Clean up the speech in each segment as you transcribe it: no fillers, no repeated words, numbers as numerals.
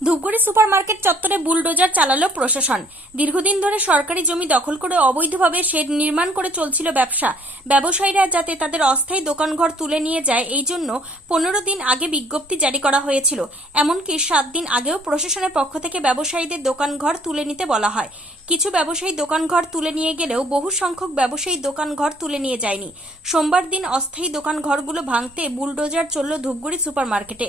Dhupguri supermarket চত্বরে bulldozer চালালো প্রশাসন। দীর্ঘদিন ধরে সরকারি জমি দখল করে অবৈধভাবে শেড নির্মাণ করে চলছিল ব্যবসা। ব্যবসায়ীরা যাতে তাদের অস্থায়ী দোকানঘর তুলে নিয়ে যায়, এই জন্য 15 দিন আগে বিজ্ঞপ্তি জারি করা হয়েছিল। এমনকি 7 দিন আগেও প্রশাসনের পক্ষ থেকে ব্যবসায়ীদের দোকানঘর তুলে নিতে বলা হয়। কিছু ব্যবসায়ী দোকানঘর তুলে নিয়ে গেলেও বহু সংখ্যক ব্যবসায়ী দোকানঘর তুলে নিয়ে যায়নি। সোমবার দিন অস্থায়ী দোকানঘরগুলো ভাঙতে বুলডোজার চলল ধূপগুড়ি সুপারমার্কেটে।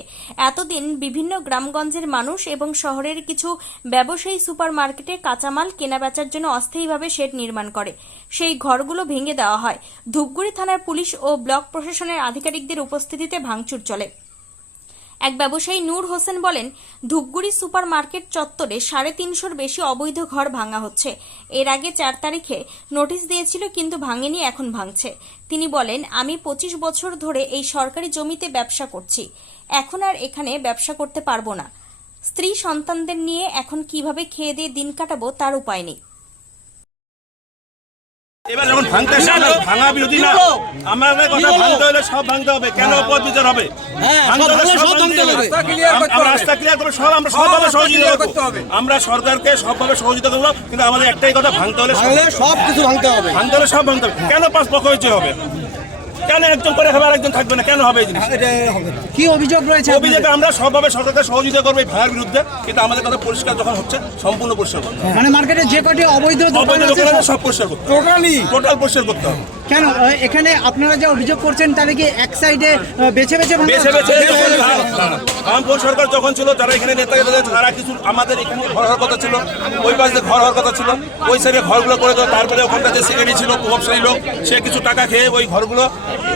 এতদিন বিভিন্ন গ্রামগঞ্জের মানুষ এবং শহরের কিছু ব্যবসায়ী সুপারমার্কেটে কাঁচামাল কেনাবেচার জন্য অস্থায়ীভাবে শেড নির্মাণ করে। সেই ঘরগুলো ভেঙে দেওয়া হয়। ধূপগুড়ি থানার পুলিশ ও ব্লক প্রশাসনের আধিকারিকদের উপস্থিতিতে ভাঙচুর চলে। এক ব্যবসায়ী নূর হোসেন বলেন, ধূপগুড়ি সুপারমার্কেট চত্বরে 350-র বেশি অবৈধ ঘর ভাঙা হচ্ছে। এর আগে 4 তারিখে নোটিশ দিয়েছিল, কিন্তু ভাঙেনি, এখন ভাঙছে। তিনি বলেন, আমি 25 বছর ধরে এই সরকারি জমিতে ব্যবসা করছি, এখন আর এখানে ব্যবসা করতে পারবো না। স্ত্রী সন্তানদের নিয়ে এখন কিভাবে খেয়ে দিয়ে দিন কাটাবো তার উপায় নেই। এবার যখন ভাঙতে ভাঙা বিরোধী না, আমরা কথা ভাঙতে হলে সব ভাঙতে হবে। কেন পথ বিচার হবে? রাস্তা ক্লিয়ার করে সব আমরা সবভাবে সহযোগিতা করবো। আমরা সরকারকে সবভাবে সহযোগিতা করবো, কিন্তু আমাদের একটাই কথা, ভাঙতে হলে সব কিছু ভাঙতে হবে। ভাঙতে হলে সব ভাঙতে হবে। কেন 5 পক্ষ হয়েছে হবে? কেন একজন করে হবে আর একজন থাকবে না? কেন হবে এই জিনিস? কি অভিযোগ রয়েছে? অভিযোগ আমরা সবভাবে সরকারকে সহযোগিতা করবো এই ভাঙার বিরুদ্ধে, কিন্তু আমাদের কথা পরিষ্কার যখন হচ্ছে সম্পূর্ণ পরিষ্কার করতে হবে। মানে মার্কেটে যে কটি অবৈধ দোকান আছে সব পরিষ্কার করতে হবে, টোটাল পরিষ্কার করতে হবে। কেন এখানে আপনারা যে অভিযোগ করছেন তাহলে কি এক সাইডে বেছে বেছে সরকার যখন ছিল, যারা এখানে নেতা তারা কিছু আমাদের এখানে ঘর হওয়ার কথা ছিল, ওই পাশে ঘর হওয়ার কথা ছিল, ওই সাইডে ঘরগুলো করে দেওয়া। তারপরে ওখানটা যে সেক্রেটারি ছিল প্রভাবশালী লোক, সে কিছু টাকা খেয়ে ওই ঘরগুলো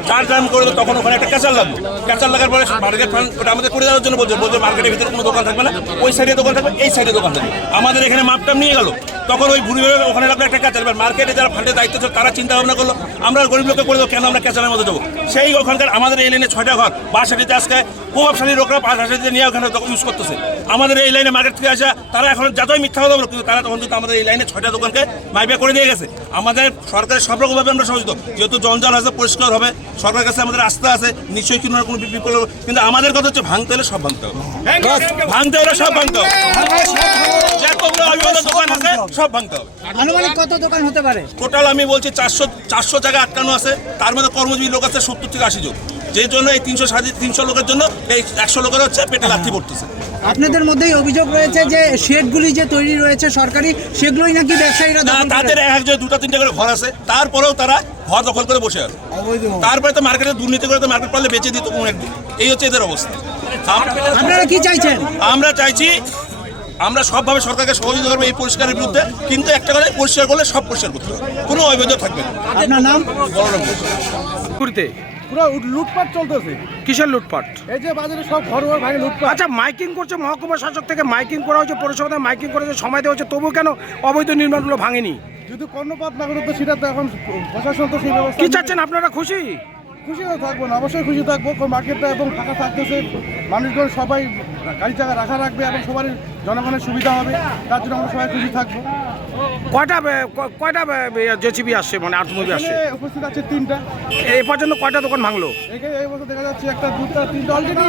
টান করে দেয়। তখন ওখানে একটা ক্যাচার লাগলো, ক্যাচার লাগার পরে মার্কেট ফান্ড ওটা আমাদের করে দেওয়ার জন্য বলছে মার্কেটের ভিতরে কোনো দোকান থাকবে না, ওই সাইডে দোকান থাকবে, এই সাইডে দোকান থাকবে। আমাদের এখানে মাপটাপ নিয়ে গেল, তখন ওই ভুড়ি ওখানে রাখলো একটা ক্যাচার। এবার মার্কেটে যারা ফান্ডের দায়িত্ব ছিল তারা চিন্তা ভাবনা করলো, আমরা গরিব লোককে করে দেবো, কেন আমরা ক্যাচারের মধ্যে দেবো? সেই ওখানকার আমাদের এই লাইনে 6টা ঘর বাসাটিতে আজকে প্রভাবশালী লোকরা বাসাটিতে নিয়ে ওখানে ইউজ করতেছে। আমাদের এই লাইনে মার্কেট থেকে আসা তারা এখন যতই মিথ্যা কথা বলো, কিন্তু তারা তখন কিন্তু আমাদের এই লাইনে 6টা দোকানকে মাইপে করে দিয়ে গেছে। আমাদের সরকারের সব রকমভাবে আমরা সহযোগিত, যেহেতু জঞ্জাল আছে পরিষ্কার হবে, সরকারের কাছে আমাদের আস্থা আছে, নিশ্চয়ই কোনো বিপদ। কিন্তু আমাদের কথা হচ্ছে ভাঙতে হলে সব ভাঙতে হবে, ভাঙতে হলে সব ভাঙতে হবে। দোকান আছে সব ভাঙতে হবে। আনুমানিক কত দোকান হতে পারে? টোটাল আমি বলছি 400 জায়গায় আটকানো আছে। তার মধ্যে কর্মজীবী লোক আছে 70 থেকে 80 জন, যেই জন্য এই 300 লোকের জন্য এই 100 লোকের হচ্ছে পেটে লাথি পড়তেছে। আপনাদের মধ্যেই অভিযোগ রয়েছে যে শেডগুলি যে তৈরি রয়েছে সরকারি, সেগুলোই নাকি ব্যবসায়ীরা তাদের একজন 2-3টা করে ঘর আছে, তারপরেও তারা ঘর দখল করে বসে আছে। তারপরে তো মার্কেটে দুর্নীতি করে তো মার্কেট পারলে বেঁচে দিত কোনো একদিন। এই হচ্ছে এদের অবস্থা। আপনারা কি চাইছেন? আমরা চাইছি আমরা সবভাবে সরকারকে সহযোগিতা করবো এই পরিষ্কারের বিরুদ্ধে, কিন্তু একটা কথা, পরিষ্কার করলে সব পরিষ্কার করতে হবে, কোনো অবৈধ থাকবে না। আপনার নাম? পুরো লুটপাট চলতেছে। কিসের লুটপাট? এই যে বাজারে সব ঘর ভাঙে লুটপাট। আচ্ছা, মাইকিং করছে মহকুমা শাসক থেকে, মাইকিং করা হচ্ছে, পৌরসভা মাইকিং করা হচ্ছে, সময় দেওয়া হচ্ছে, তবু কেন অবৈধ নির্মাণগুলো ভাঙেনি? যদি কর্ণপাত না করে তো সেটা তো এখন প্রশাসন তো সেই ব্যবস্থা। কি চাচ্ছেন আপনারা? খুশি থাকবো না, অবশ্যই খুশি থাকবো। মার্কেটটা এবং ফাঁকা থাকতেছে, মানুষজন সবাই গাড়ি চাকা রাখা রাখবে এবং সবার জনগণের সুবিধা হবে, তার জন্য আমরা সবাই খুশি থাকবো। কয়টা জেসিবি আসছে, মানে আর্থমুভি আসছে? উপস্থিত আছে 3টা। এই পর্যন্ত কয়টা দোকান ভাঙলো? এই বছর দেখা যাচ্ছে 1টা 2টা 3টা অলরেডি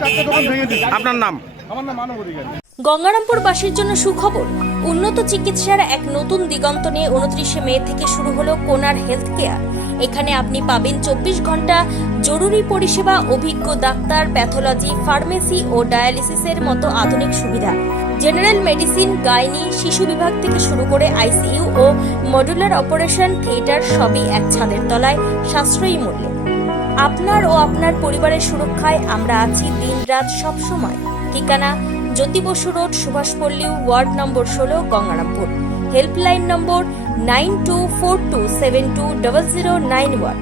4টা দোকান ভেঙে দিচ্ছে। আপনার নাম? আমার নাম মানব অধিকারী। গঙ্গারামপুরবাসীর জন্য সুখবর, উন্নত চিকিৎসার এক নতুন দিগন্ত নিয়ে 29শে মে থেকে শুরু হলো কোনার হেলথ কেয়ার। এখানে আপনি পাবেন 24 ঘন্টা জরুরি পরিষেবা, অভিজ্ঞ ডাক্তার, প্যাথোলজি, ফার্মেসি ও ডায়ালিসিসের মতো আধুনিক সুবিধা, জেনারেল মেডিসিন, গাইনি, শিশু বিভাগ থেকে শুরু করে আইসিইউ ও মডুলার অপারেশন থিয়েটার সবই এক ছাদের তলায় সাশ্রয়ী মূল্যে। আপনার ও আপনার পরিবারের সুরক্ষায় আমরা আছি দিনরাত সবসময়। ঠিকানা Jyoti Basu road, Subhashpalli, ward number 16, Gangarampur. Helpline number 9242720091।